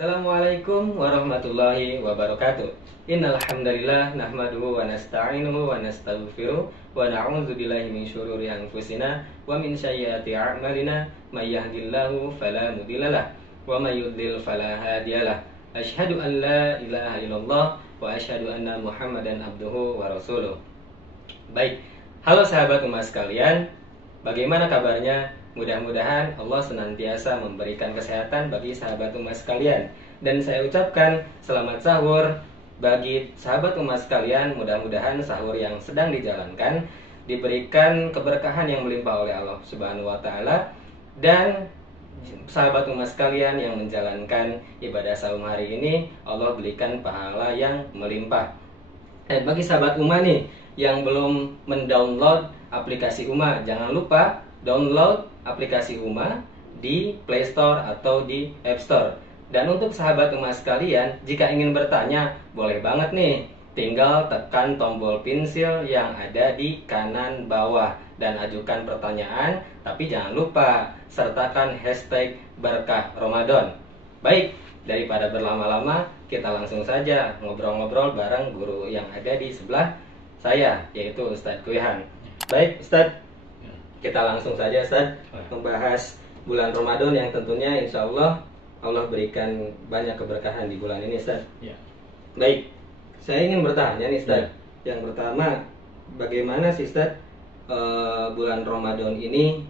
Assalamualaikum warahmatullahi wabarakatuh. Innal hamdalillah nahmaduhu wa nasta'inuhu wa nastaghfiruh wa na'udzu billahi min syururi anfusina wa min sayyiati a'malina may yahdihillahu fala mudhillalah wa may yudhlil fala hadiyalah. Asyhadu an la ilaha illallah wa asyhadu anna Muhammadan abduhu wa rasuluh. Baik, halo sahabat umat sekalian, bagaimana kabarnya? Mudah-mudahan Allah senantiasa memberikan kesehatan bagi sahabat umat sekalian. Dan saya ucapkan selamat sahur bagi sahabat umat sekalian. Mudah-mudahan sahur yang sedang dijalankan diberikan keberkahan yang melimpah oleh Allah Subhanahu wa taala. Dan sahabat umat sekalian yang menjalankan ibadah sahur hari ini, Allah berikan pahala yang melimpah. Dan bagi sahabat umat nih yang belum mendownload aplikasi UMA, jangan lupa download aplikasi UMA di Play Store atau di App Store. Dan untuk sahabat umat sekalian, jika ingin bertanya, boleh banget nih, tinggal tekan tombol pensil yang ada di kanan bawah dan ajukan pertanyaan, tapi jangan lupa sertakan hashtag berkah Ramadan. Baik, daripada berlama-lama, kita langsung saja ngobrol-ngobrol bareng guru yang ada di sebelah saya, yaitu Ustadz Kuihan. Baik Ustadz, kita langsung saja Ustaz membahas bulan Ramadan yang tentunya insya Allah Allah berikan banyak keberkahan di bulan ini Ustaz. Ya. Baik, saya ingin bertanya nih Ustaz. Ya. Yang pertama, bagaimana sih Ustaz bulan Ramadan ini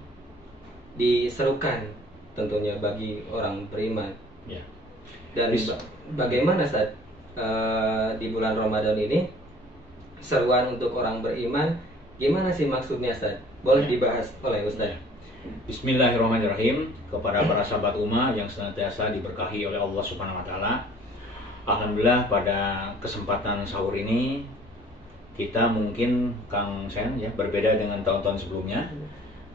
diserukan tentunya bagi orang beriman? Ya. Dan bagaimana Ustaz di bulan Ramadan ini seruan untuk orang beriman? Gimana sih maksudnya Ustaz? Boleh dibahas oleh Ustaz. Bismillahirrahmanirrahim. Kepada para sahabat umat yang senantiasa diberkahi oleh Allah Subhanahu wa taala. Alhamdulillah pada kesempatan sahur ini kita mungkin Kang Sen ya berbeda dengan tahun-tahun sebelumnya.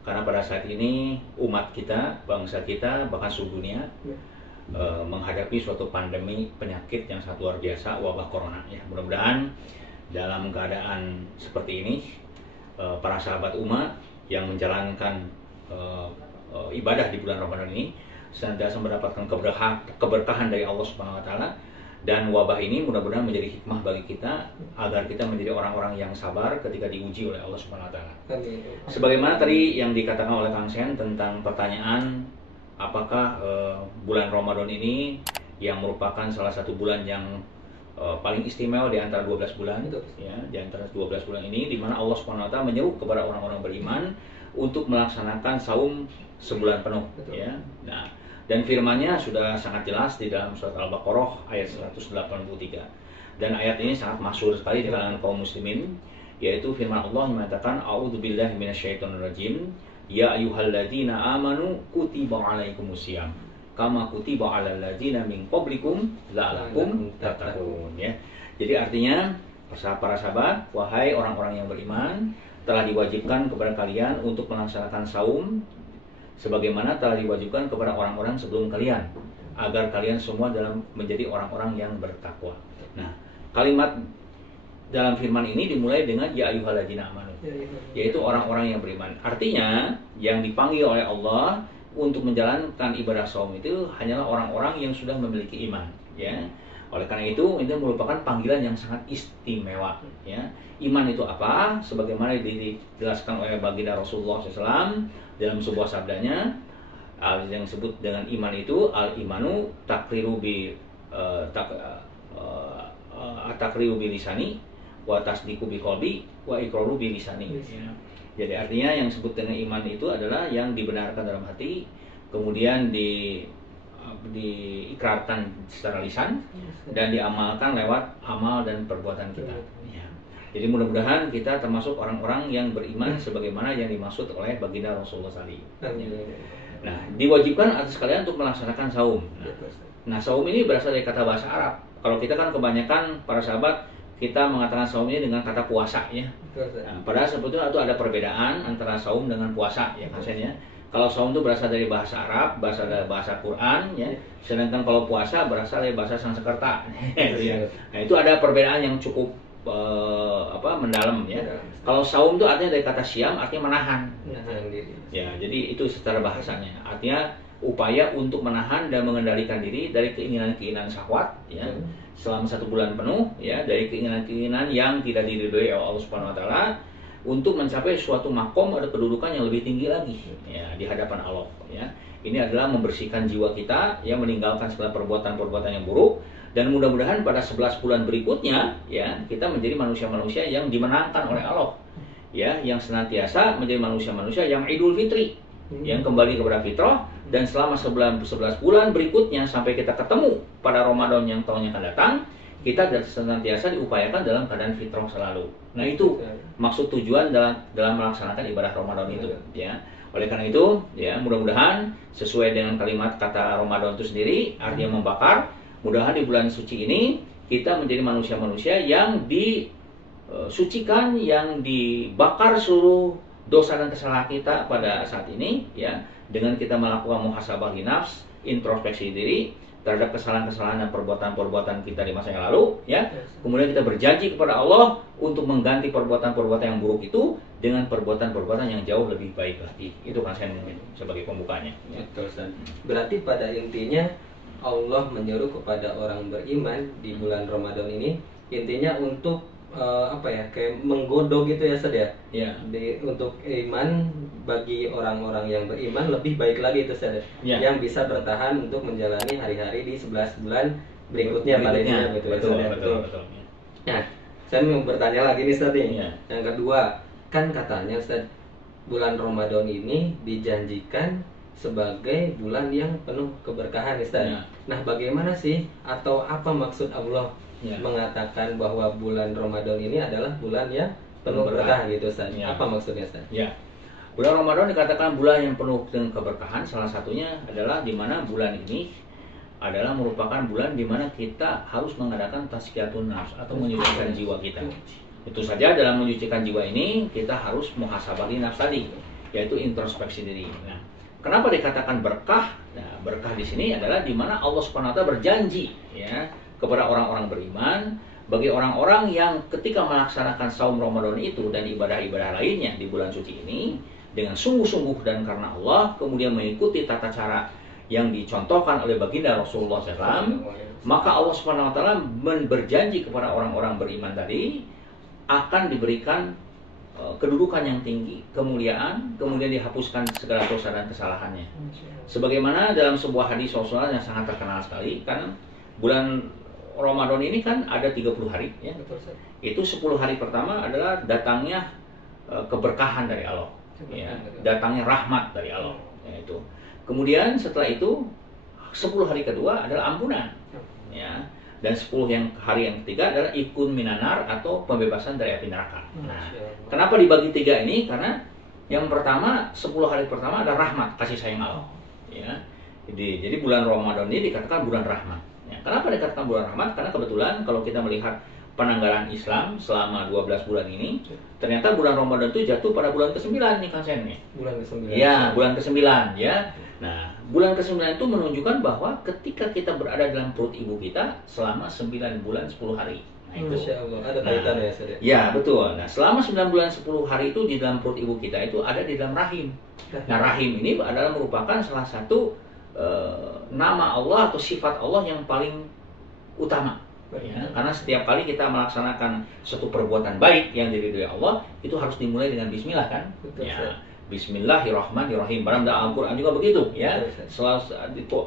Karena pada saat ini umat kita, bangsa kita, bahkan seluruh dunia menghadapi suatu pandemi penyakit yang sangat luar biasa, wabah corona ya. Mudah-mudahan dalam keadaan seperti ini para sahabat umat yang menjalankan ibadah di bulan Ramadan ini senantiasa mendapatkan keberkahan dari Allah Subhanahu wa taala, dan wabah ini mudah-mudahan menjadi hikmah bagi kita agar kita menjadi orang-orang yang sabar ketika diuji oleh Allah Subhanahu wa taala. Sebagaimana tadi yang dikatakan oleh Kang Sen tentang pertanyaan apakah bulan Ramadan ini yang merupakan salah satu bulan yang paling istimewa di antara 12 bulan ya, di antara 12 bulan ini di mana Allah Subhanahu wa taala menyeru kepada orang-orang beriman untuk melaksanakan saum sebulan penuh ya. Nah, dan firman-Nya sudah sangat jelas di dalam surat Al-Baqarah ayat 183. Dan ayat ini sangat masyhur sekali di kalangan kaum muslimin, yaitu firman Allah yang mengatakan a'udzubillahi minasyaitonirrajim ya ayyuhalladzina amanu kutiba alaikumusiyam kama kutiba 'alal ladzina min qablikum la'allakum tattaqun ya. Jadi artinya para sahabat, wahai orang-orang yang beriman, telah diwajibkan kepada kalian untuk melaksanakan saum sebagaimana telah diwajibkan kepada orang-orang sebelum kalian, agar kalian semua dalam menjadi orang-orang yang bertakwa. Nah, kalimat dalam firman ini dimulai dengan ya ayyuhalladzina amanu, yaitu orang-orang yang beriman. Artinya yang dipanggil oleh Allah untuk menjalankan ibadah saum itu hanyalah orang-orang yang sudah memiliki iman ya. Oleh karena itu merupakan panggilan yang sangat istimewa ya. Iman itu apa? Sebagaimana dijelaskan oleh baginda Rasulullah SAW dalam sebuah sabdanya yang disebut dengan iman itu al-imanu takriru bi takriru bi lisani wa tasdiqu bi qalbi wa iqraru bi lisani ya. Jadi artinya yang disebut dengan iman itu adalah yang dibenarkan dalam hati, kemudian diikrarkan secara lisan, dan diamalkan lewat amal dan perbuatan kita. Ya. Jadi mudah-mudahan kita termasuk orang-orang yang beriman sebagaimana yang dimaksud oleh baginda Rasulullah SAW. Nah, diwajibkan atas kalian untuk melaksanakan saum. Nah, saum ini berasal dari kata bahasa Arab. Kalau kita kan kebanyakan para sahabat kita mengatakan saum ini dengan kata puasa ya. Nah, padahal sebetulnya itu ada perbedaan antara saum dengan puasa ya maksudnya. Kalau saum itu berasal dari bahasa Arab, berasal dari bahasa Quran ya. Sedangkan kalau puasa berasal dari bahasa Sanskerta. Nah, itu ada perbedaan yang cukup mendalam ya. Kalau saum itu artinya dari kata siam, artinya menahan. Ya, jadi itu secara bahasanya. Artinya upaya untuk menahan dan mengendalikan diri dari keinginan-keinginan syahwat, ya, selama 1 bulan penuh, ya, dari keinginan-keinginan yang tidak diridhoi oleh Allah Subhanahu Wa Taala, untuk mencapai suatu makom atau kedudukan yang lebih tinggi lagi, ya, di hadapan Allah, ya. Ini adalah membersihkan jiwa kita, ya, meninggalkan segala perbuatan-perbuatan yang buruk, dan mudah-mudahan pada 11 bulan berikutnya, ya, kita menjadi manusia-manusia yang dimenangkan oleh Allah, ya, yang senantiasa menjadi manusia-manusia yang Idul Fitri, yang kembali kepada fitrah, dan selama 11 bulan berikutnya sampai kita ketemu pada Ramadan yang tahun yang akan datang, kita senantiasa diupayakan dalam keadaan fitrah selalu. Nah, itu maksud tujuan dalam melaksanakan ibadah Ramadan itu, ya. Oleh karena itu, ya, mudah-mudahan sesuai dengan kalimat kata Ramadan itu sendiri, artinya membakar. Mudah-mudahan di bulan suci ini kita menjadi manusia-manusia yang disucikan, yang dibakar seluruh dosa dan kesalahan kita pada saat ini, ya, dengan kita melakukan muhasabah nafs, introspeksi diri terhadap kesalahan-kesalahan dan perbuatan-perbuatan kita di masa yang lalu, ya. Kemudian kita berjanji kepada Allah untuk mengganti perbuatan-perbuatan yang buruk itu dengan perbuatan-perbuatan yang jauh lebih baik lagi. Itu kan saya mungkin sebagai pembukanya. Betul, Ustaz. Berarti pada intinya Allah menyuruh kepada orang beriman di bulan Ramadan ini intinya untuk kayak menggodok gitu ya, Ustaz, ya. Ya. Untuk iman bagi orang-orang yang beriman lebih baik lagi itu, Ustaz, ya. Yang bisa bertahan untuk menjalani hari-hari di 11 bulan berikutnya paling betul, betul. Nah, saya mau bertanya lagi nih, Ustaz, ya. Yang kedua, kan katanya, Ustaz, bulan Ramadan ini dijanjikan sebagai bulan yang penuh keberkahan, Ustaz. Ya. Nah, bagaimana sih atau apa maksud Allah mengatakan bahwa bulan Ramadan ini adalah bulan yang penuh berkah gitu, Ustaz? Ya. Apa maksudnya, Ustaz? Ya. Bulan Ramadan dikatakan bulan yang penuh dengan keberkahan. Salah satunya adalah di mana bulan ini adalah merupakan bulan di mana kita harus mengadakan tazkiyatun nafs atau menyucikan jiwa kita. Itu saja, dalam menyucikan jiwa ini kita harus muhasabah nafs tadi, yaitu introspeksi diri. Nah, kenapa dikatakan berkah? Nah, berkah di sini adalah di mana Allah Subhanahu wa taala berjanji, ya, kepada orang-orang beriman, bagi orang-orang yang ketika melaksanakan saum Ramadan itu dan ibadah-ibadah lainnya di bulan suci ini dengan sungguh-sungguh dan karena Allah, kemudian mengikuti tata cara yang dicontohkan oleh baginda Rasulullah SAW, maka Allah Subhanahu wa taala berjanji kepada orang-orang beriman tadi akan diberikan kedudukan yang tinggi, kemuliaan, kemudian dihapuskan segala dosa dan kesalahannya. Sebagaimana dalam sebuah hadis Rasulullah yang sangat terkenal sekali, kan bulan Ramadan ini kan ada 30 hari, ya. Itu 10 hari pertama adalah datangnya keberkahan dari Allah, ya, datangnya rahmat dari Allah, ya, itu. Kemudian setelah itu 10 hari kedua adalah ampunan, ya. Dan 10 hari yang ketiga adalah ikun minanar atau pembebasan dari api neraka. Nah, kenapa dibagi 3 ini? Karena yang pertama 10 hari pertama adalah rahmat, kasih sayang Allah, ya. Jadi bulan Ramadan ini dikatakan bulan rahmat. Ya, kenapa dikatakan bulan rahmat? Karena kebetulan kalau kita melihat penanggalan Islam selama 12 bulan ini, ternyata bulan Ramadan itu jatuh pada bulan ke-9 nih, Kang Sen. Bulan ke-9. Ya, bulan ke-9, ya. Nah, bulan ke-9 itu menunjukkan bahwa ketika kita berada dalam perut ibu kita selama 9 bulan 10 hari. Nah, itu. Masya Allah, ada kaitannya, ya. Ya, betul. Nah, selama 9 bulan 10 hari itu di dalam perut ibu kita itu ada di dalam rahim. Nah, rahim ini adalah merupakan salah satu nama Allah atau sifat Allah yang paling utama, ya, karena setiap kali kita melaksanakan suatu perbuatan baik yang diridhoi Allah itu harus dimulai dengan bismillah, kan? Betul, ya, Bismillahirrahmanirrahim. Barang Al-Quran juga begitu, ya.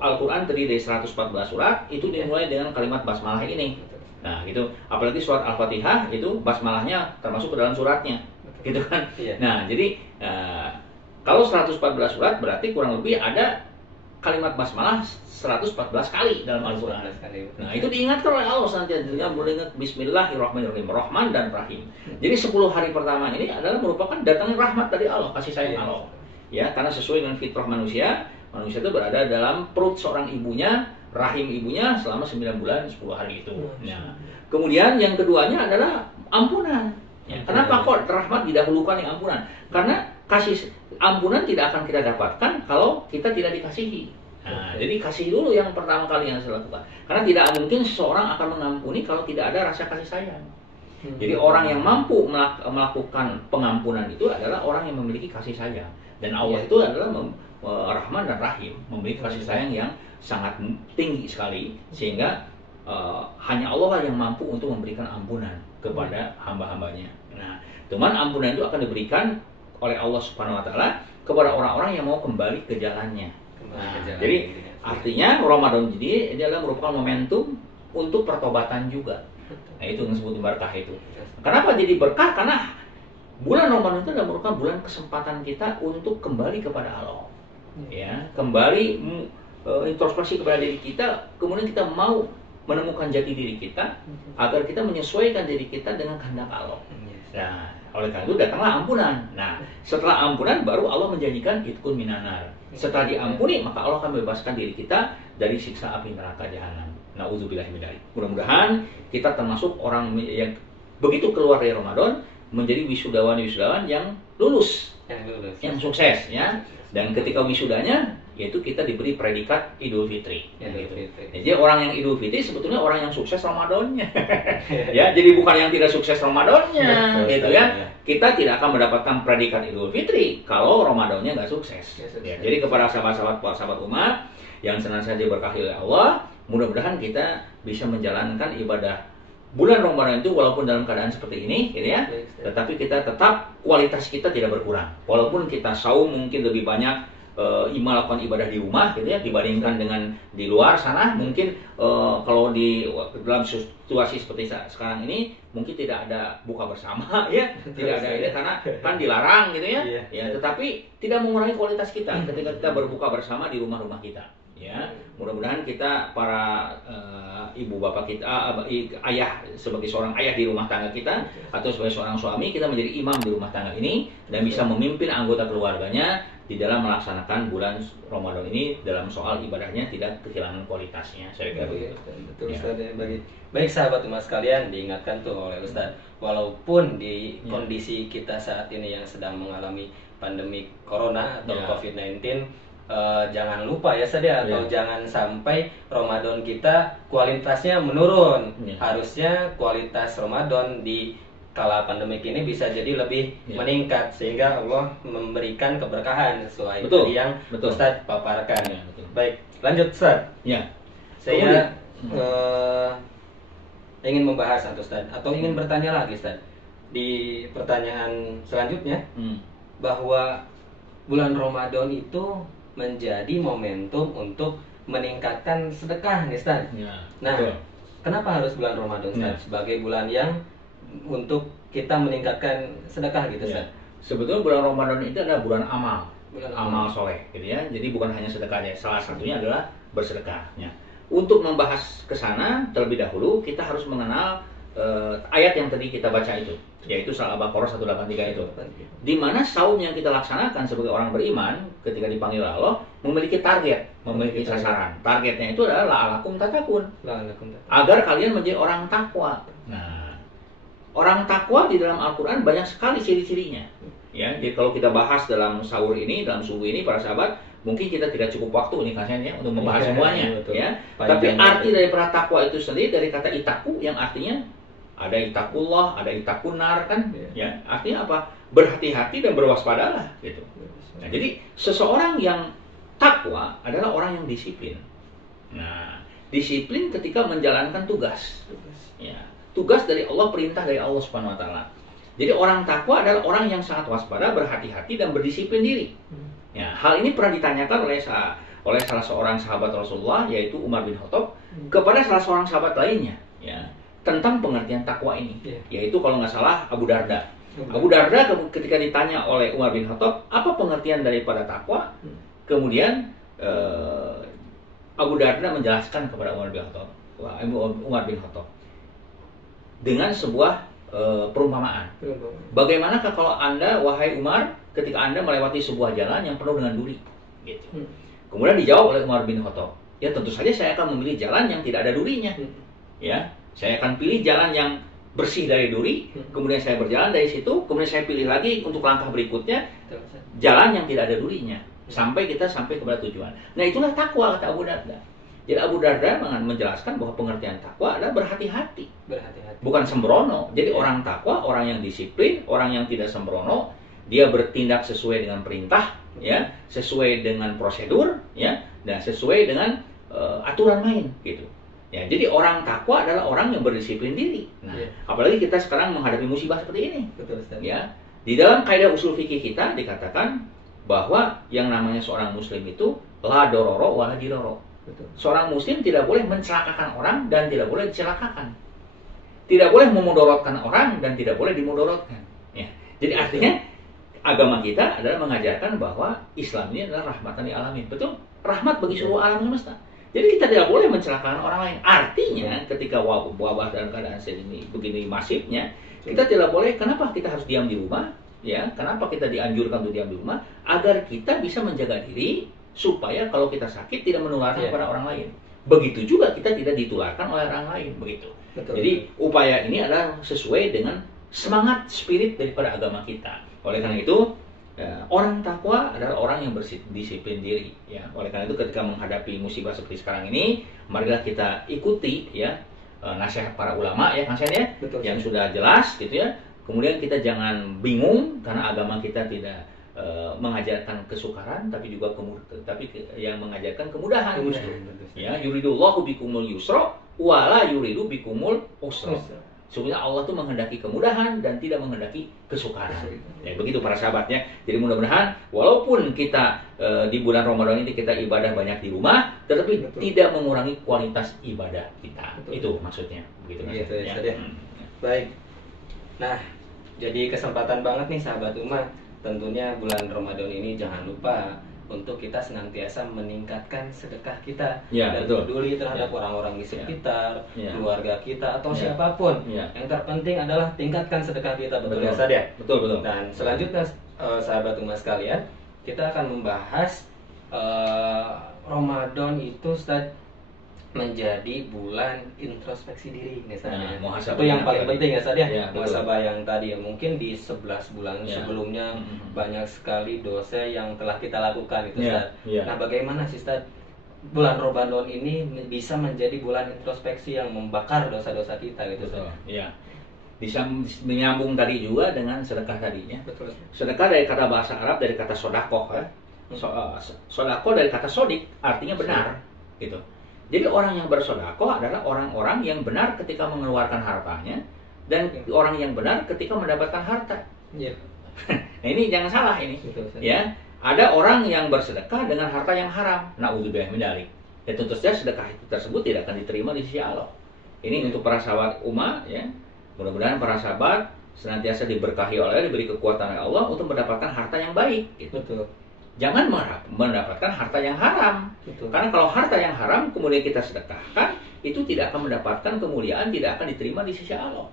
Al-Quran terdiri dari 114 surat, itu dimulai dengan kalimat basmalah ini. Nah, gitu. Apalagi surat Al-Fatihah itu basmalahnya termasuk ke dalam suratnya, gitu kan? Nah, jadi kalau 114 surat berarti kurang lebih ada kalimat basmalah 114 kali dalam Al-Quran. Nah, itu diingatkan oleh Allah senantiasa dengan mengingat Bismillahirrahmanirrahim, Rahman dan Rahim. Jadi 10 hari pertama ini adalah merupakan datangnya rahmat dari Allah, kasih sayang Allah. Ya, karena sesuai dengan fitrah manusia, manusia itu berada dalam perut seorang ibunya, rahim ibunya selama 9 bulan 10 hari itu. Nah, kemudian yang keduanya adalah ampunan. Ya, kenapa kok rahmat didahulukan yang ampunan? Karena kasih ampunan tidak akan kita dapatkan kalau kita tidak dikasihi. Nah, jadi kasih dulu yang pertama kali yang saya lakukan. Karena tidak mungkin seseorang akan mengampuni kalau tidak ada rasa kasih sayang. Jadi orang yang mampu melakukan pengampunan itu adalah orang yang memiliki kasih sayang. Dan Allah itu adalah Rahman dan Rahim, memiliki kasih sayang yang sangat tinggi sekali, sehingga hanya Allah lah yang mampu untuk memberikan ampunan kepada hamba-hambanya. Nah, cuman ampunan itu akan diberikan oleh Allah Subhanahu wa taala kepada orang-orang yang mau kembali ke jalannya. Nah, jadi artinya Ramadan ini adalah merupakan momentum untuk pertobatan juga. Nah, itu yang disebut berkah itu. Kenapa jadi berkah? Karena bulan Ramadan itu adalah merupakan bulan kesempatan kita untuk kembali kepada Allah. Ya, kembali introspeksi kepada diri kita, kemudian kita mau menemukan jati diri kita agar kita menyesuaikan diri kita dengan kehendak Allah. Nah, oleh karena itu datanglah ampunan. Nah, setelah ampunan baru Allah menjanjikan itkun minanar. Setelah diampuni maka Allah akan membebaskan diri kita dari siksa api neraka jahanam. Nauzubillahi min dzalik. Mudah-mudahan kita termasuk orang yang begitu keluar dari Ramadan menjadi wisudawan-wisudawan yang lulus, yang sukses, ya. Dan ketika wisudanya, yaitu kita diberi predikat Idul Fitri. Gitu. Jadi orang yang Idul Fitri sebetulnya orang yang sukses Ramadannya. Ya, jadi bukan yang tidak sukses Ramadannya, gitu ya. Kita tidak akan mendapatkan predikat Idul Fitri kalau Ramadannya nggak sukses. Ya, jadi kepada sahabat umat yang senantiasa diberkahi oleh Allah, mudah-mudahan kita bisa menjalankan ibadah bulan Ramadan itu walaupun dalam keadaan seperti ini, gitu ya, tetapi kita tetap kualitas kita tidak berkurang. Walaupun kita saum mungkin lebih banyak melakukan ibadah di rumah, gitu ya, dibandingkan dengan di luar sana. Mungkin kalau di dalam situasi seperti sekarang ini mungkin tidak ada buka bersama, ya, tidak ada ini karena kan dilarang, gitu ya. Ya, tetapi tidak mengurangi kualitas kita ketika kita berbuka bersama di rumah-rumah kita. Ya, mudah-mudahan kita para ibu bapak kita, ayah, sebagai seorang ayah di rumah tangga kita atau sebagai seorang suami, kita menjadi imam di rumah tangga ini dan bisa memimpin anggota keluarganya di dalam melaksanakan bulan Ramadan ini dalam soal ibadahnya tidak kehilangan kualitasnya. Saya kira begitu. Betul, Ustaz. Ya. Baik sahabat umat sekalian, diingatkan tuh oleh Ustaz, walaupun di kondisi kita saat ini yang sedang mengalami pandemi Corona atau COVID-19, jangan lupa ya saja, atau jangan sampai Ramadan kita kualitasnya menurun. Harusnya kualitas Ramadan di kala pandemik ini bisa jadi lebih meningkat sehingga Allah memberikan keberkahan sesuai tadi yang Ustaz paparkan. Baik, lanjut Ustaz. Saya ingin membahas atau ingin bertanya lagi Ustaz di pertanyaan selanjutnya, bahwa bulan Ramadan itu menjadi momentum untuk meningkatkan sedekah nih Ustaz. Nah, kenapa harus bulan Ramadan Ustaz sebagai bulan yang untuk kita meningkatkan sedekah gitu Ustaz? Sebetulnya bulan Ramadan itu adalah bulan amal, amal soleh, gitu ya. Jadi bukan hanya sedekahnya, salah satunya adalah bersedekahnya. Untuk membahas ke sana terlebih dahulu kita harus mengenal ayat yang tadi kita baca itu, yaitu Surah Al-Baqarah 183 itu, di mana saum yang kita laksanakan sebagai orang beriman ketika dipanggil Allah memiliki target, memiliki sasaran. Targetnya itu adalah la'alakum tatakun, agar kalian menjadi orang takwa. Nah, orang takwa di dalam Al-Quran banyak sekali ciri-cirinya. Ya, jadi kalau kita bahas dalam sahur ini, dalam subuh ini, para sahabat, mungkin kita tidak cukup waktu nih kasihan untuk membahas semuanya. Ya, tapi arti dari takwa itu sendiri dari kata itaku yang artinya ada itakullah, ada itakunar kan, ya, artinya apa? Berhati-hati dan berwaspadalah gitu. Nah, jadi seseorang yang takwa adalah orang yang disiplin. Nah, disiplin ketika menjalankan tugas. Ya, tugas dari Allah, perintah dari Allah Subhanahu wa taala. Jadi orang takwa adalah orang yang sangat waspada, berhati-hati dan berdisiplin diri. Ya, hal ini pernah ditanyakan oleh salah seorang sahabat Rasulullah, yaitu Umar bin Khattab, kepada salah seorang sahabat lainnya, ya, tentang pengertian takwa ini, yaitu kalau nggak salah Abu Darda. Abu Darda ketika ditanya oleh Umar bin Khattab apa pengertian daripada takwa, kemudian Abu Darda menjelaskan kepada Umar bin Khattab dengan sebuah perumpamaan. Bagaimanakah kalau Anda, wahai Umar, ketika Anda melewati sebuah jalan yang penuh dengan duri, gitu. Kemudian dijawab oleh Umar bin Khattab, ya tentu saja saya akan memilih jalan yang tidak ada durinya. Ya, saya akan pilih jalan yang bersih dari duri, kemudian saya berjalan dari situ, kemudian saya pilih lagi untuk langkah berikutnya jalan yang tidak ada durinya, sampai kita sampai kepada tujuan. Nah, itulah takwa kata Abu Darda. Jadi Abu Darda menjelaskan bahwa pengertian takwa adalah berhati-hati, bukan sembrono. Jadi orang takwa, orang yang disiplin, orang yang tidak sembrono, dia bertindak sesuai dengan perintah, ya, sesuai dengan prosedur, ya, dan sesuai dengan aturan main, gitu. Ya, jadi orang takwa adalah orang yang berdisiplin diri. Nah, apalagi kita sekarang menghadapi musibah seperti ini. Betul, Ustaz. Ya, di dalam kaidah usul fikih kita dikatakan bahwa yang namanya seorang muslim itu la dororo wala diroro. Seorang muslim tidak boleh mencelakakan orang dan tidak boleh dicelakakan. Tidak boleh memudorotkan orang dan tidak boleh dimudorotkan. Ya. Jadi artinya agama kita adalah mengajarkan bahwa Islam ini adalah rahmatan lil alamin. Betul? Rahmat bagi seluruh alam semesta. Jadi kita tidak boleh mencelakakan orang lain. Artinya ketika wabah dalam keadaan ini begini masifnya, kita tidak boleh. Kenapa kita harus diam di rumah? Ya, kenapa kita dianjurkan untuk diam di rumah? Agar kita bisa menjaga diri supaya kalau kita sakit tidak menularkan kepada orang lain. Begitu juga kita tidak ditularkan oleh orang lain, begitu. Betul. Jadi upaya ini adalah sesuai dengan semangat spirit daripada agama kita. Oleh karena itu, orang takwa adalah orang yang berdisiplin diri, ya. Oleh karena itu ketika menghadapi musibah seperti sekarang ini, marilah kita ikuti, ya, nasihat para ulama, ya, Kang Sen, ya, yang sudah jelas, gitu, ya. Kemudian kita jangan bingung karena agama kita tidak mengajarkan kesukaran, tapi juga yang mengajarkan kemudahan. Ya, yuridullahu bikumul yusra wala yuridu bikumul usra. Sebenarnya Allah tuh menghendaki kemudahan dan tidak menghendaki kesukaran. Ya, begitu para sahabatnya. Jadi mudah-mudahan walaupun kita di bulan Ramadan ini kita ibadah banyak di rumah, tetapi tidak mengurangi kualitas ibadah kita. Itu maksudnya. Begitu maksudnya. Ya. Baik. Nah, jadi kesempatan banget nih sahabat umat. Tentunya bulan Ramadan ini jangan lupa untuk kita senantiasa meningkatkan sedekah kita dan peduli terhadap orang-orang di sekitar, keluarga kita atau siapapun. Yang terpenting adalah tingkatkan sedekah kita, betul ya Ustaz ya? Betul. Dan selanjutnya sahabat umat sekalian, kita akan membahas Ramadan itu Ustaz menjadi bulan introspeksi diri misalnya. Itu yang paling penting ya Ustaz ya. Muhasabah yang tadi mungkin di 11 bulan sebelumnya banyak sekali dosa yang telah kita lakukan itu Ustaz. Nah, bagaimana sih Ustaz bulan Ramadan ini bisa menjadi bulan introspeksi yang membakar dosa-dosa kita gitu Ustaz? Iya. Bisa menyambung tadi juga dengan sedekah tadinya. Betul. Sedekah dari kata bahasa Arab dari kata sodakoh, ya. Sodakoh dari kata sodik artinya benar, gitu. Jadi orang yang bersedekah adalah orang-orang yang benar ketika mengeluarkan hartanya dan orang yang benar ketika mendapatkan harta. Nah, ini jangan salah ini. Ya, ada orang yang bersedekah dengan harta yang haram. Nauzubillah min dzalik. Dan tentu saja sedekah tersebut tidak akan diterima di sisi Allah. Ini untuk para sahabat umat, ya. Mudah-mudahan para sahabat senantiasa diberkahi diberi kekuatan oleh Allah untuk mendapatkan harta yang baik. Gitu. Betul. Jangan mendapatkan harta yang haram. Karena kalau harta yang haram kemudian kita sedekahkan, itu tidak akan mendapatkan kemuliaan, tidak akan diterima di sisi Allah.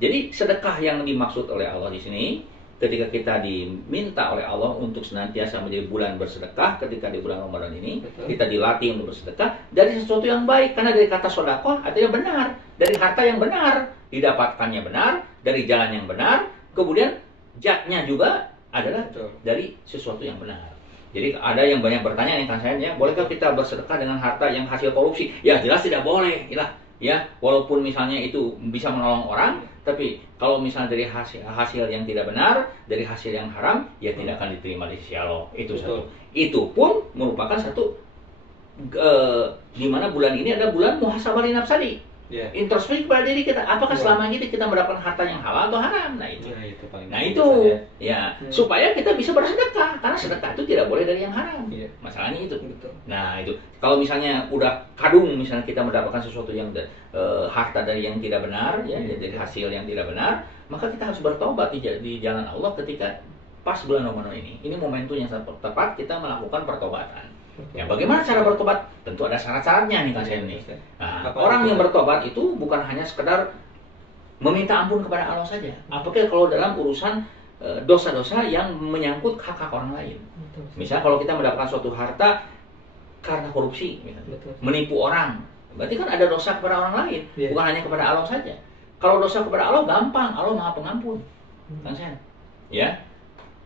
Jadi sedekah yang dimaksud oleh Allah di sini, ketika kita diminta oleh Allah untuk senantiasa menjadi bulan bersedekah, ketika di bulan Ramadan ini, kita dilatih untuk bersedekah dari sesuatu yang baik. Karena dari kata sedekah artinya benar, dari harta yang benar, didapatkannya benar, dari jalan yang benar, kemudian jatnya juga adalah dari sesuatu yang benar. Jadi ada yang banyak bertanya nih Kang Sayan, ya, bolehkah kita bersedekah dengan harta yang hasil korupsi? Ya jelas tidak boleh, ya. Walaupun misalnya itu bisa menolong orang, tapi kalau misalnya dari hasil yang tidak benar, dari hasil yang haram, ya tidak akan diterima di sisi Allah. Itu satu. Itu pun merupakan satu di mana bulan ini adalah bulan muhasabah li nafsi. Introspeksi pada diri kita, apakah selama ini kita mendapatkan harta yang halal atau haram? Nah itu supaya kita bisa bersedekah, karena sedekah itu tidak boleh dari yang haram. Masalahnya itu. Nah itu, kalau misalnya udah kadung, misalnya kita mendapatkan sesuatu yang harta dari yang tidak benar, ya, dari hasil yang tidak benar, maka kita harus bertobat di jalan Allah ketika pas bulan Ramadan ini. Ini momentum yang tepat kita melakukan pertobatan. Ya, bagaimana cara bertobat? Tentu ada syarat-syaratnya nih Kang Sayan nih. Nah, orang yang bertobat itu bukan hanya sekedar meminta ampun kepada Allah saja. Apalagi kalau dalam urusan dosa-dosa yang menyangkut hak-hak orang lain. Misalnya kalau kita mendapatkan suatu harta karena korupsi, misalnya, menipu orang, berarti kan ada dosa kepada orang lain, bukan hanya kepada Allah saja. Kalau dosa kepada Allah gampang, Allah Maha Pengampun, Kang Sayan. Ya.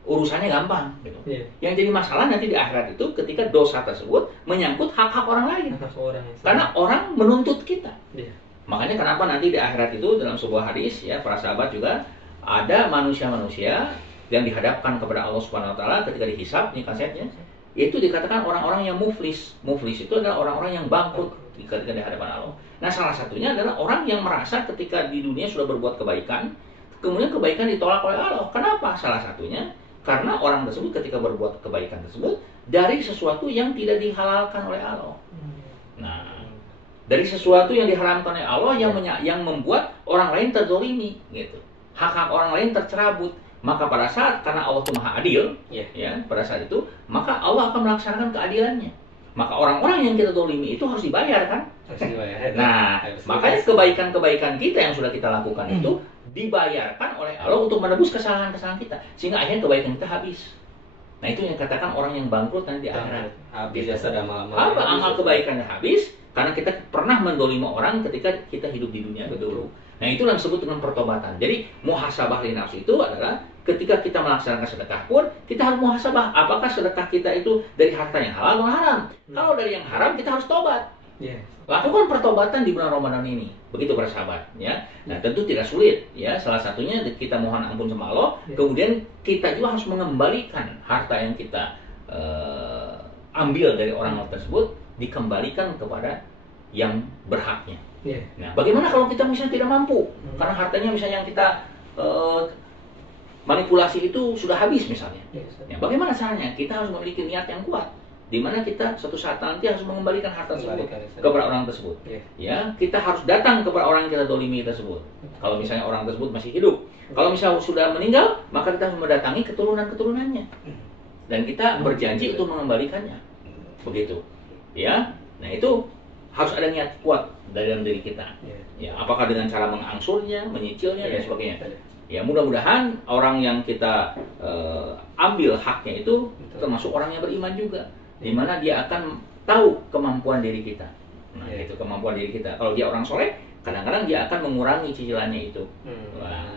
Urusannya gampang gitu. Yang jadi masalah nanti di akhirat itu ketika dosa tersebut menyangkut hak-hak orang lain. Karena orang menuntut kita. Makanya kenapa nanti di akhirat itu dalam sebuah hadis, ya, para sahabat juga ada manusia-manusia yang dihadapkan kepada Allah Subhanahu wa taala ketika dihisab nih kasetnya, itu dikatakan orang-orang yang muflis. Muflis itu adalah orang-orang yang bangkrut ketika di hadapan Allah. Nah, salah satunya adalah orang yang merasa ketika di dunia sudah berbuat kebaikan, kemudian kebaikan ditolak oleh Allah. Kenapa? Salah satunya karena orang tersebut ketika berbuat kebaikan tersebut dari sesuatu yang tidak dihalalkan oleh Allah. Nah, dari sesuatu yang diharamkan oleh Allah yang membuat orang lain terzolimi, gitu. Hak-hak orang lain tercerabut. Maka pada saat, karena Allah itu maha adil, ya, pada saat itu, maka Allah akan melaksanakan keadilannya. Maka orang-orang yang kita zolimi itu harus dibayar, kan? Harus dibayar. Nah, makanya kebaikan-kebaikan kita yang sudah kita lakukan itu dibayarkan oleh Allah untuk menebus kesalahan-kesalahan kita. Sehingga akhirnya kebaikan kita habis. Nah, itu yang katakan orang yang bangkrut nanti di akhirat. Habis jasa amal-amal. Apa amal kebaikannya habis? Karena kita pernah mendolimi orang ketika kita hidup di dunia dulu. Nah, itulah yang disebut dengan pertobatan. Jadi, muhasabah li nafsi itu adalah ketika kita melaksanakan sedekah pun, kita harus muhasabah. Apakah sedekah kita itu dari harta yang halal atau haram? Kalau dari yang haram, kita harus tobat. Lakukan pertobatan di bulan Ramadan ini. Begitu para sahabat, ya. Nah, tentu tidak sulit, ya. Salah satunya kita mohon ampun sama Allah. Kemudian kita juga harus mengembalikan harta yang kita ambil dari orang tersebut, dikembalikan kepada yang berhaknya. Nah, bagaimana kalau kita misalnya tidak mampu? Karena hartanya misalnya yang kita manipulasi itu sudah habis misalnya. Ya, bagaimana caranya? Kita harus memiliki niat yang kuat, di mana kita suatu saat nanti harus mengembalikan harta tersebut kepada orang tersebut. Ya, kita harus datang kepada orang yang kita dolimi tersebut. Kalau misalnya orang tersebut masih hidup, kalau misalnya sudah meninggal, maka kita harus mendatangi keturunan-keturunannya, dan kita berjanji untuk mengembalikannya. Begitu. Ya, nah itu harus ada niat kuat dalam diri kita. Ya, apakah dengan cara mengangsurnya, menyicilnya, dan sebagainya. Ya, mudah-mudahan orang yang kita ambil haknya itu termasuk orang yang beriman juga, di mana dia akan tahu kemampuan diri kita. Nah, itu kemampuan diri kita. Kalau dia orang soleh, kadang-kadang dia akan mengurangi cicilannya itu. Nah,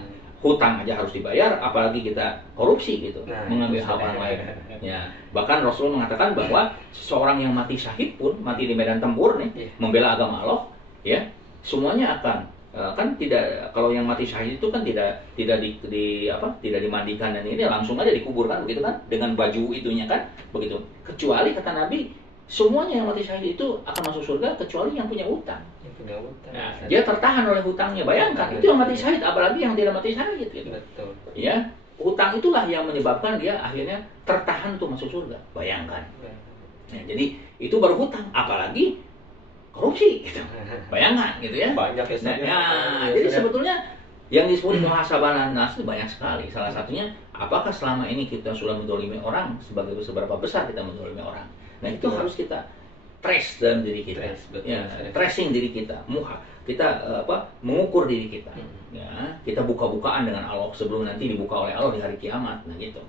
hutang aja harus dibayar, apalagi kita korupsi gitu, mengambil hak orang lain. Ya, bahkan Rasul mengatakan bahwa seseorang yang mati syahid pun, mati di medan tempur nih, membela agama Allah, ya, semuanya akan kan tidak, kalau yang mati syahid itu kan tidak dimandikan dan ini langsung aja dikuburkan begitu kan, dengan baju itunya kan, begitu. Kecuali kata Nabi, semuanya yang mati syahid itu akan masuk surga kecuali yang punya utang. Nah, dia tertahan oleh hutangnya. Bayangkan, itu yang mati syahid, apalagi yang tidak mati syahid gitu. Betul. Ya, hutang itulah yang menyebabkan dia akhirnya tertahan untuk masuk surga. Bayangkan. Nah, jadi itu baru hutang, apalagi korupsi gitu. Bayangkan gitu ya. Banyak ya. Nah, jadi sebetulnya yang disebut muhasabah nafs itu banyak sekali. Salah satunya, apakah selama ini kita sudah mendolimi orang, seberapa besar kita mendolimi orang. Nah, itu harus kita trace dalam diri kita, tracing diri kita, mengukur diri kita. Ya, kita buka-bukaan dengan Allah sebelum nanti dibuka oleh Allah di hari kiamat. Nah, gitu.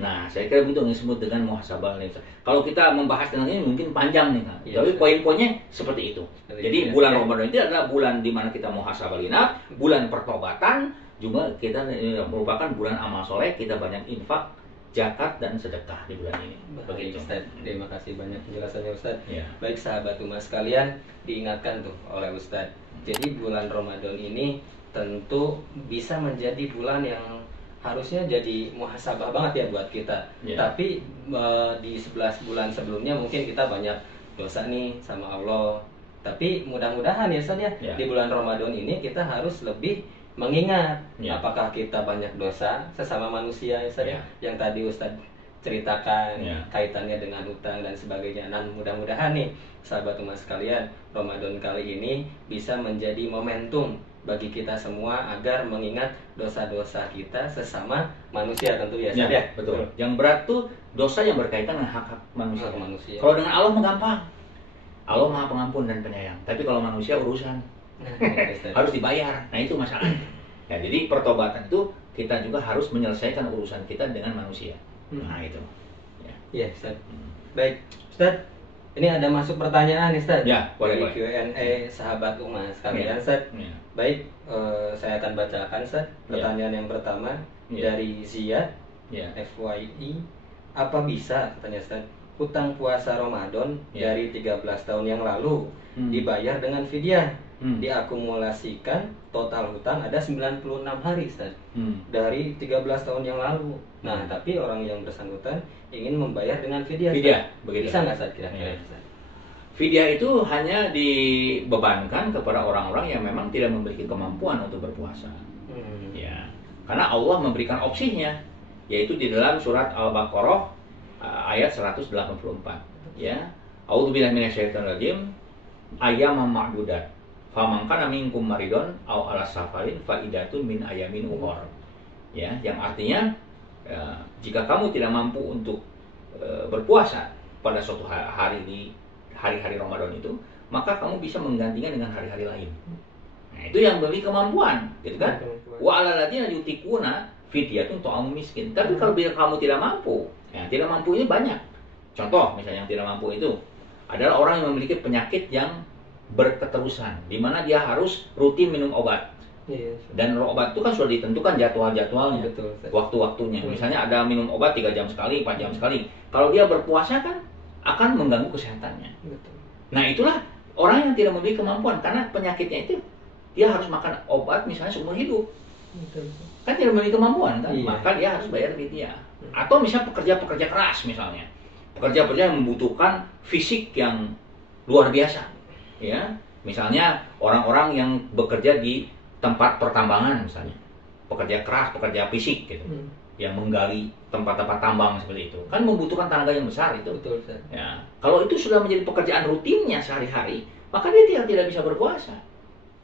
Nah, saya kira itu yang disebut dengan muhasabah. Kalau kita membahas tentang ini mungkin panjang nih, kan. Tapi poin-poinnya seperti itu. Jadi bulan Ramadan itu adalah bulan di mana kita muhasabah linaf, bulan pertobatan, juga kita merupakan bulan amal soleh, kita banyak infak, zakat dan sedekah di bulan ini. Begitu, Ustaz. Terima kasih banyak penjelasannya, Ustaz. Baik sahabat umat sekalian, diingatkan tuh oleh Ustaz. Jadi bulan Ramadan ini tentu bisa menjadi bulan yang harusnya jadi muhasabah banget ya buat kita. Tapi di 11 bulan sebelumnya mungkin kita banyak dosa nih sama Allah. Tapi mudah-mudahan ya Ustaz ya, di bulan Ramadan ini kita harus lebih mengingat apakah kita banyak dosa sesama manusia ya Ustaz, yang tadi Ustaz ceritakan kaitannya dengan hutang dan sebagainya. Dan mudah-mudahan nih sahabat umat sekalian, Ramadan kali ini bisa menjadi momentum bagi kita semua agar mengingat dosa-dosa kita sesama manusia tentu ya Ustaz ya. Betul. Yang berat tuh dosa yang berkaitan dengan hak-hak manusia. Kalau dengan Allah gampang. Allah Maha Pengampun dan Penyayang. Tapi kalau manusia urusan harus dibayar. Nah, itu masalahnya. Ya, jadi pertobatan itu kita juga harus menyelesaikan urusan kita dengan manusia. Nah, itu. Ya, Ustaz. Baik, Ustaz. Ini ada masuk pertanyaan nih, Ustaz. Ya, boleh. Q&A sahabat umat sekalian, Ustaz. Baik, saya akan bacakan, Ustaz. Pertanyaan yang pertama dari Ziyad, FYI. Apa bisa, katanya Ustaz, hutang puasa Ramadan Ya. dari 13 tahun yang lalu dibayar dengan fidyah. Diakumulasikan total hutang ada 96 hari, Ustaz. Dari 13 tahun yang lalu. Nah, tapi orang yang bersangkutan ingin membayar dengan fidyah. Fidyah, begitu. Bisa nggak, Ustaz, kira-kira? Ya. Fidyah itu hanya dibebankan kepada orang-orang yang memang tidak memiliki kemampuan untuk berpuasa. Ya, karena Allah memberikan opsinya, yaitu di dalam surat Al-Baqarah ayat 184. Ya, A'udzubillahi minasyaitonirrajim. Ayyaman ma'dudat. Faman kana minkum maridon aw ala safarin fa iddatun min ayamin ukhra. Ya, yang artinya jika kamu tidak mampu untuk berpuasa pada suatu hari di hari-hari Ramadan itu, maka kamu bisa menggantinya dengan hari-hari lain. Nah, itu yang beri kemampuan, gitu kan? Wa 'alal ladzina yutiquna fidyatun ta'amu miskin. Tapi kalau bila kamu tidak mampu, ya, tidak mampu ini banyak. Contoh misalnya yang tidak mampu itu adalah orang yang memiliki penyakit yang berketerusan, di mana dia harus rutin minum obat. Dan obat itu kan sudah ditentukan jadwal-jadwalnya, waktu-waktunya. Misalnya ada minum obat 3 jam sekali, 4 jam sekali. Kalau dia berpuasa kan akan mengganggu kesehatannya. Nah, itulah orang yang tidak memiliki kemampuan, karena penyakitnya itu dia harus makan obat misalnya seumur hidup. Kan tidak memiliki kemampuan kan, maka dia harus bayar fidyah. Atau misalnya pekerja-pekerja keras misalnya. Pekerja-pekerja yang membutuhkan fisik yang luar biasa. Ya, misalnya orang-orang yang bekerja di tempat pertambangan misalnya, pekerja keras, pekerja fisik gitu, yang menggali tempat-tempat tambang seperti itu, kan membutuhkan tenaga yang besar itu. Betul, ya, kalau itu sudah menjadi pekerjaan rutinnya sehari-hari, maka dia tidak bisa berpuasa.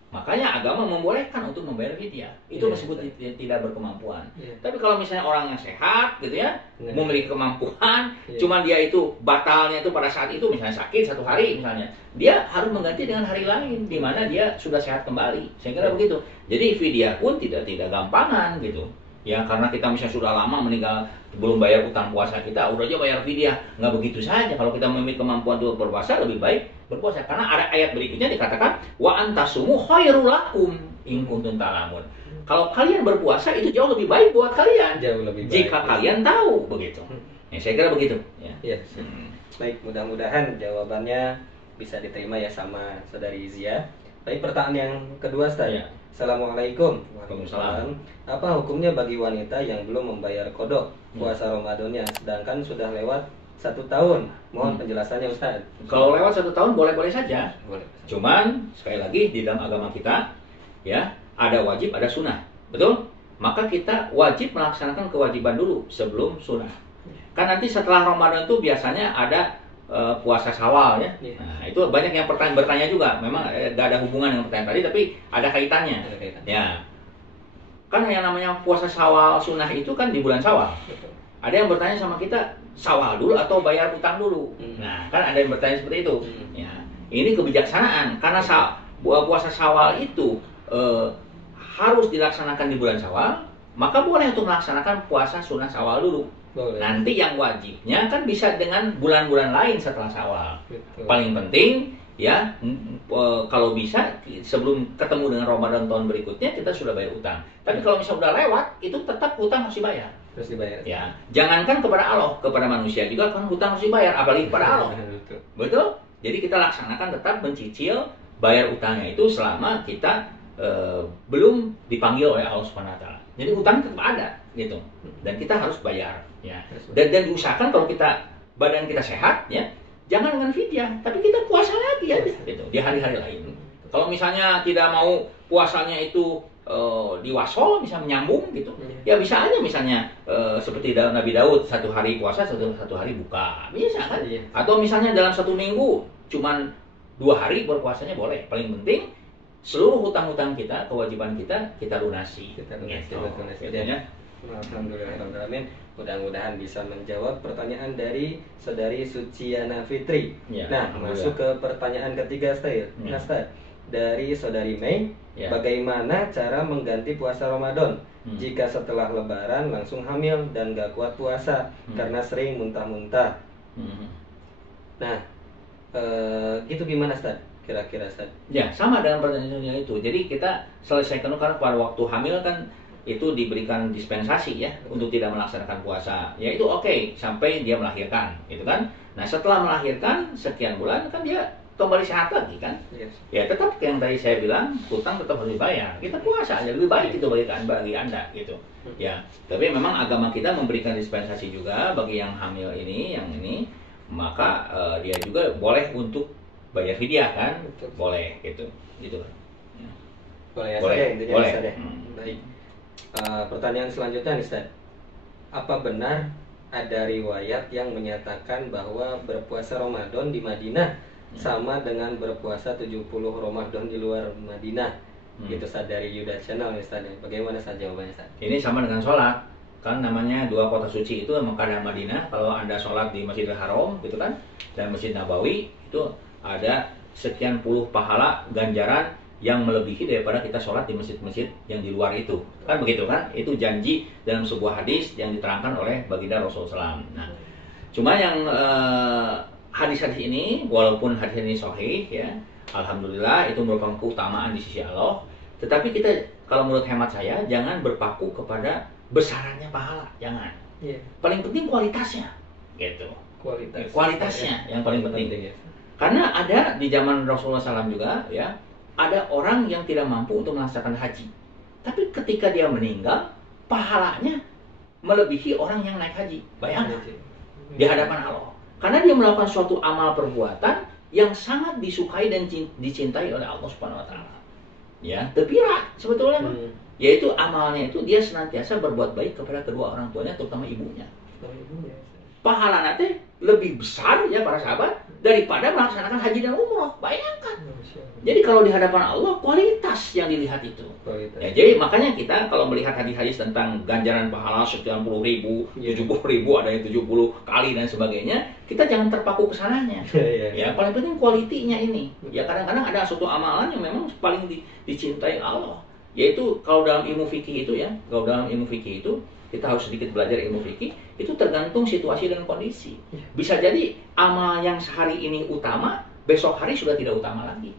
Makanya agama membolehkan untuk membayar fidyah. Itu meskipun tidak berkemampuan. Tapi kalau misalnya orang yang sehat gitu ya, memiliki kemampuan, cuman dia itu batalnya itu pada saat itu misalnya sakit 1 hari misalnya, dia harus mengganti dengan hari lain di mana dia sudah sehat kembali. Saya kira begitu. Jadi fidyah pun tidak gampangan gitu. Ya, karena kita misalnya sudah lama meninggal belum bayar utang puasa kita, udah aja bayar fidyah. Nggak begitu saja. Kalau kita memiliki kemampuan untuk berpuasa, lebih baik berpuasa. Karena ada ayat berikutnya dikatakan wa antasumu khairul lakum in kuntum ta'lamun. Kalau kalian berpuasa itu jauh lebih baik buat kalian. Jauh lebih baik. Jika kalian tahu begitu. Ya, saya kira begitu. Ya. Baik, mudah-mudahan jawabannya bisa diterima ya sama Saudari Zia. Baik, pertanyaan yang kedua, Ustaz. Ya. Assalamualaikum. Waalaikumsalam. Apa hukumnya bagi wanita yang belum membayar kodok puasa Ramadannya, sedangkan sudah lewat 1 tahun? Mohon penjelasannya, Ustaz. Kalau lewat 1 tahun boleh-boleh saja. Boleh. Cuman sekali lagi di dalam agama kita ya ada wajib ada sunnah, betul? Maka kita wajib melaksanakan kewajiban dulu sebelum sunnah. Kan nanti setelah Ramadan itu biasanya ada puasa Syawal ya. Nah, itu banyak yang bertanya juga. Memang gak ada hubungan dengan pertanyaan tadi, tapi ada kaitannya. Ya. Kan yang namanya puasa Syawal sunnah itu kan di bulan Syawal. Ada yang bertanya sama kita, Syawal dulu atau bayar utang dulu? Nah, kan ada yang bertanya seperti itu. Ya. Ini kebijaksanaan karena puasa Syawal itu harus dilaksanakan di bulan Syawal, maka boleh untuk melaksanakan puasa sunnah Syawal dulu. Boleh. Nanti yang wajibnya kan bisa dengan bulan-bulan lain setelah Syawal. Betul. Paling penting ya kalau bisa sebelum ketemu dengan Ramadan tahun berikutnya kita sudah bayar utang. Tapi kalau misalnya udah lewat itu tetap utang harus dibayar. Harus dibayar. Ya, jangankan kepada Allah, kepada manusia juga kan hutang harus dibayar, apalagi kepada Allah. Betul. Betul? Jadi kita laksanakan tetap mencicil bayar utangnya itu selama kita belum dipanggil oleh Allah Subhanahu wa taala. Jadi utang tetap ada gitu. Dan kita harus bayar ya. Dan diusahakan kalau kita badan kita sehat ya, jangan dengan fidyah, tapi kita puasa lagi ya gitu di hari-hari lain. Kalau misalnya tidak mau puasanya itu di wasol bisa menyambung gitu. Ya bisa aja misalnya seperti Nabi Daud 1 hari puasa, 1 hari buka. Bisa kan? Atau misalnya dalam 1 minggu cuman 2 hari berpuasanya boleh. Paling penting seluruh hutang-hutang kita, kewajiban kita lunasi. Kita lunasi. Alhamdulillahirrahmanirrahim. Mudah-mudahan bisa menjawab pertanyaan dari Saudari Suciana Fitri. Ya, nah, masuk ke pertanyaan ketiga, Ustaz. Dari Saudari Mei, bagaimana cara mengganti puasa Ramadan jika setelah Lebaran langsung hamil dan gak kuat puasa karena sering muntah-muntah? Nah, itu gimana, Ustaz? Kira-kira, Ustaz? Ya, sama dengan pertanyaannya itu. Jadi kita selesaikan karena pada waktu hamil kan itu diberikan dispensasi ya untuk tidak melaksanakan puasa, ya itu oke sampai dia melahirkan, gitu kan. Nah setelah melahirkan sekian bulan kan dia kembali sehat lagi kan. Yes. Ya tetap yang tadi saya bilang, hutang tetap harus dibayar. Kita puasa aja lebih baik itu bagi Anda gitu. Ya, tapi memang agama kita memberikan dispensasi juga bagi yang hamil ini, maka dia juga boleh untuk bayar fidyah kan? Betul. Boleh gitu. Gitu kan. Ya. Boleh ya, Boleh. saya intinya Boleh. Ustaz ya. Baik. Pertanyaan selanjutnya nih Ustaz. Apa benar ada riwayat yang menyatakan bahwa berpuasa Ramadan di Madinah sama dengan berpuasa 70 Ramadan di luar Madinah? Gitu Ustaz, dari Yuda Channel nih Ustaz. Bagaimana Ustaz jawabannya Ustaz? Ini sama dengan sholat. Kan namanya dua kota suci itu Mekah dan Madinah. Kalau Anda sholat di Masjidil Haram gitu kan, dan Masjid Nabawi itu ada sekian puluh pahala ganjaran yang melebihi daripada kita sholat di masjid-masjid yang di luar itu. Kan begitu kan? Itu janji dalam sebuah hadis yang diterangkan oleh baginda Rasulullah SAW. Nah, cuma yang hadis-hadis ini, walaupun hadis ini sahih ya, alhamdulillah itu merupakan keutamaan di sisi Allah. Tetapi kita, kalau menurut hemat saya, jangan berpaku kepada besarannya pahala, jangan. Yeah. Paling penting kualitasnya, gitu. Kualitasnya yang paling penting. Ya. Karena ada di zaman Rasulullah SAW juga ya, ada orang yang tidak mampu untuk melaksanakan haji. Tapi ketika dia meninggal, pahalanya melebihi orang yang naik haji. Bayangkan di hadapan Allah. Karena dia melakukan suatu amal perbuatan yang sangat disukai dan dicintai oleh Allah Subhanahu wa taala. Ya, terpira sebetulnya. Yaitu amalnya itu dia senantiasa berbuat baik kepada kedua orang tuanya, terutama ibunya. Pahala nanti lebih besar ya para sahabat daripada melaksanakan haji dan umroh. Bayangkan. Jadi kalau di hadapan Allah, kualitas yang dilihat itu. Ya, jadi makanya kita kalau melihat hadis-hadis tentang ganjaran pahala sekian puluh ribu, 70 ribu, ada yang 70 kali dan sebagainya, kita jangan terpaku ke sananya. Ya, paling penting kualitinya ini. Ya kadang-kadang ada suatu amalan yang memang paling dicintai Allah. Yaitu kalau dalam ilmu fikih itu ya, kita harus sedikit belajar ilmu fikih, itu tergantung situasi dan kondisi. Bisa jadi amal yang sehari ini utama, besok hari sudah tidak utama lagi.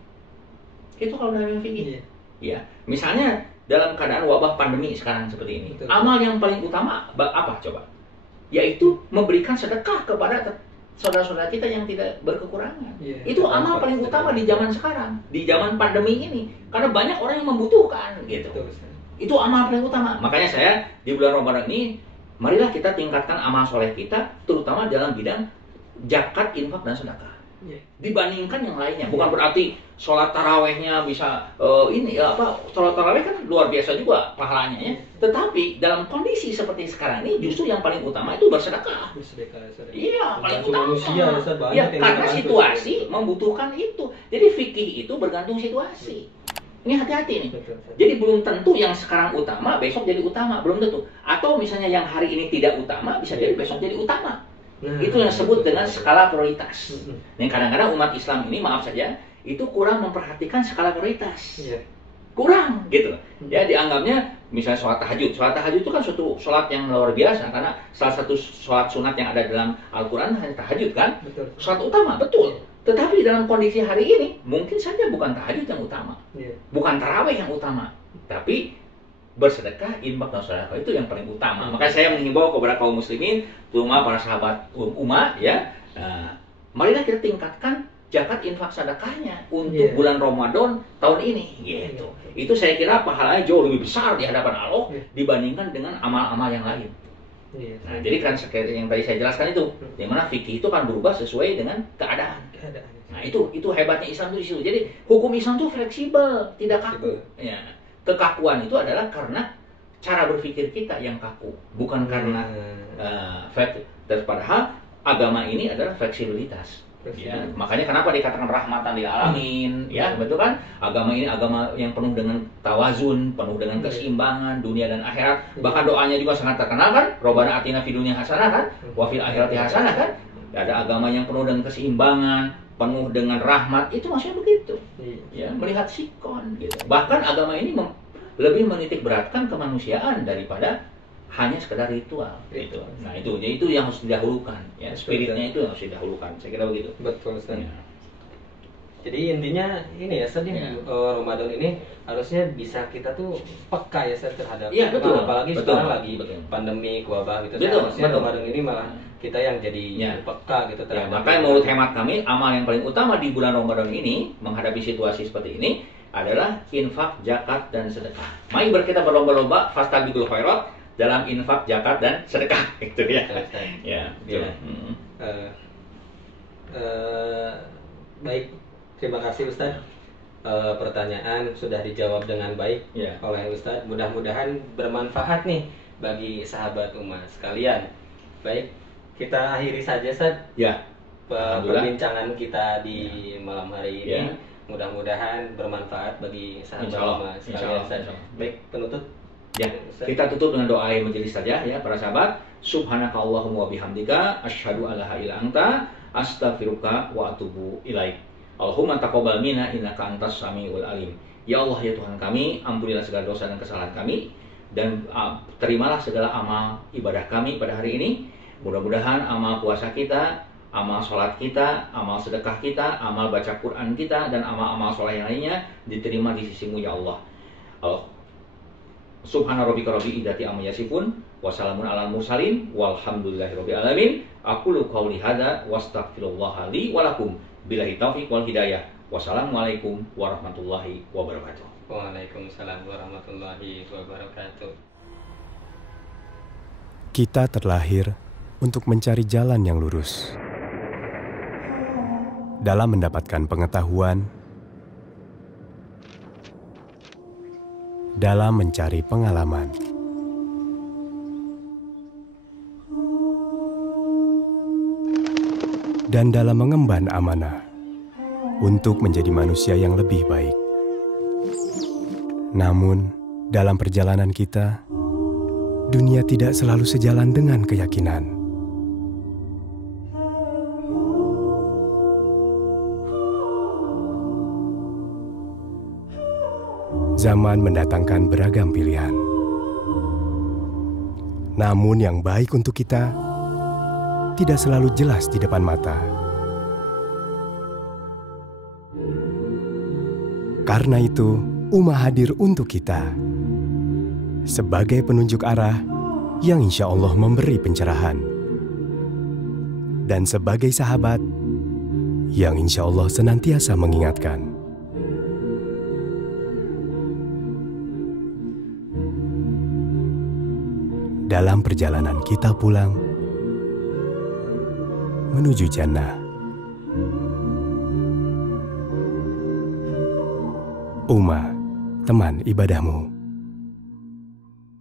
Itu kalau dalam ilmu fikih. Ya, misalnya dalam keadaan wabah pandemi sekarang seperti ini, amal yang paling utama apa coba? Yaitu memberikan sedekah kepada saudara-saudara kita yang tidak berkekurangan. Itu amal paling utama di zaman sekarang, di zaman pandemi ini, karena banyak orang yang membutuhkan gitu. Itu amal paling utama. Makanya saya di bulan Ramadan ini, marilah kita tingkatkan amal soleh kita, terutama dalam bidang zakat, infak, dan sedekah. Dibandingkan yang lainnya. Bukan berarti sholat tarawehnya bisa sholat taraweh kan luar biasa juga pahalanya ya. Tetapi dalam kondisi seperti sekarang ini, justru yang paling utama itu bersedekah. Iya, paling utama. Ya, karena situasi membutuhkan itu. Jadi fikih itu bergantung situasi. Ini hati-hati nih. Jadi belum tentu yang sekarang utama, besok jadi utama. Belum tentu. Atau misalnya yang hari ini tidak utama, bisa jadi besok jadi utama. Itu yang disebut dengan skala prioritas. Dan kadang-kadang umat Islam ini, maaf saja, itu kurang memperhatikan skala prioritas. Kurang, gitu. Ya, dianggapnya misalnya sholat tahajud. Sholat tahajud itu kan suatu sholat yang luar biasa. Karena salah satu sholat sunat yang ada dalam Al-Quran hanya tahajud kan. Sholat utama, betul. Tetapi dalam kondisi hari ini, mungkin saja bukan tahajud yang utama. Bukan tarawih yang utama. Tapi bersedekah, infak, dan sedekah itu yang paling utama. Makanya saya menghimbau kepada kaum muslimin, terutama para sahabat umat ya, marilah kita tingkatkan zakat, infak, sedekahnya untuk bulan Ramadan tahun ini gitu. Itu saya kira pahalanya jauh lebih besar di hadapan Allah dibandingkan dengan amal-amal yang lain. Nah, jadi kan yang tadi saya jelaskan itu, di mana fikih itu kan berubah sesuai dengan keadaan. Nah, itu hebatnya Islam itu di situ. Jadi hukum Islam itu fleksibel, tidak kaku. Ya. Kekakuan itu adalah karena cara berpikir kita yang kaku, bukan karena padahal agama ini adalah fleksibilitas. Ya, makanya kenapa dikatakan rahmatan lil alamin, ya betul kan? Agama ini agama yang penuh dengan tawazun, penuh dengan keseimbangan dunia dan akhirat. Bahkan doanya juga sangat terkenal kan? Robbana atina fid dunya hasanah kan? Wa fil akhirati hasanah kan? Ada agama yang penuh dengan keseimbangan, penuh dengan rahmat, itu maksudnya begitu. Ya, melihat sikon gitu. Bahkan agama ini lebih menitik beratkan kemanusiaan daripada hanya sekedar ritual gitu. Nah, itu yang harus didahulukan ya, spiritnya itu yang harus didahulukan. Saya kira begitu. Betul, Ustaz. Ya. Jadi intinya ini ya Ustaz, Ramadan ini harusnya bisa kita tuh peka ya Ustaz terhadap apalagi sekarang lagi pandemi wabah gitu. Harusnya Ramadan ini malah kita yang jadi peka gitu terhadap. Makanya menurut hemat kami, amal yang paling utama di bulan Ramadan ini menghadapi situasi seperti ini adalah infak, zakat, dan sedekah. Mari kita berlomba-lomba fastabiqul khairat dalam infak, zakat, dan sedekah gitu ya. Baik, terima kasih Ustaz. Pertanyaan sudah dijawab dengan baik oleh Ustaz. Mudah-mudahan bermanfaat nih bagi sahabat umat sekalian. Baik, kita akhiri saja Ustaz perbincangan kita di malam hari ini. Mudah-mudahan bermanfaat bagi sahabat umat sekalian Ustaz. Baik, penutup. Kita tutup dengan doa yang majelis saja ya para sahabat. Subhanakallahumma wa bihamdika asyhadu an la ilaha illa anta astaghfiruka wa atubu ilaik. Allahumma taqabbal minna innaka antas samiul alim. Ya Allah ya Tuhan kami, ampunilah segala dosa dan kesalahan kami dan terimalah segala amal ibadah kami pada hari ini. Mudah-mudahan amal puasa kita, amal sholat kita, amal sedekah kita, amal baca Quran kita, dan amal-amal soleh yang lainnya diterima di sisimu ya Allah. Subhana rabbika rabbil izzati amma yasifun wa salamun alal mursalin walhamdulillahirabbil alamin. Aqulu qouli hadza wastaghfirullaha li wa lakum billahi taufiq wal hidayah. Wassalamualaikum warahmatullahi wabarakatuh. Waalaikumsalam warahmatullahi wabarakatuh. Kita terlahir untuk mencari jalan yang lurus. Dalam mendapatkan pengetahuan, dalam mencari pengalaman, dan dalam mengemban amanah untuk menjadi manusia yang lebih baik. Namun, dalam perjalanan kita, dunia tidak selalu sejalan dengan keyakinan. Zaman mendatangkan beragam pilihan. Namun yang baik untuk kita tidak selalu jelas di depan mata. Karena itu, Ummah hadir untuk kita sebagai penunjuk arah yang insya Allah memberi pencerahan, dan sebagai sahabat yang insya Allah senantiasa mengingatkan. Dalam perjalanan kita pulang menuju jannah, Ummah, teman ibadahmu.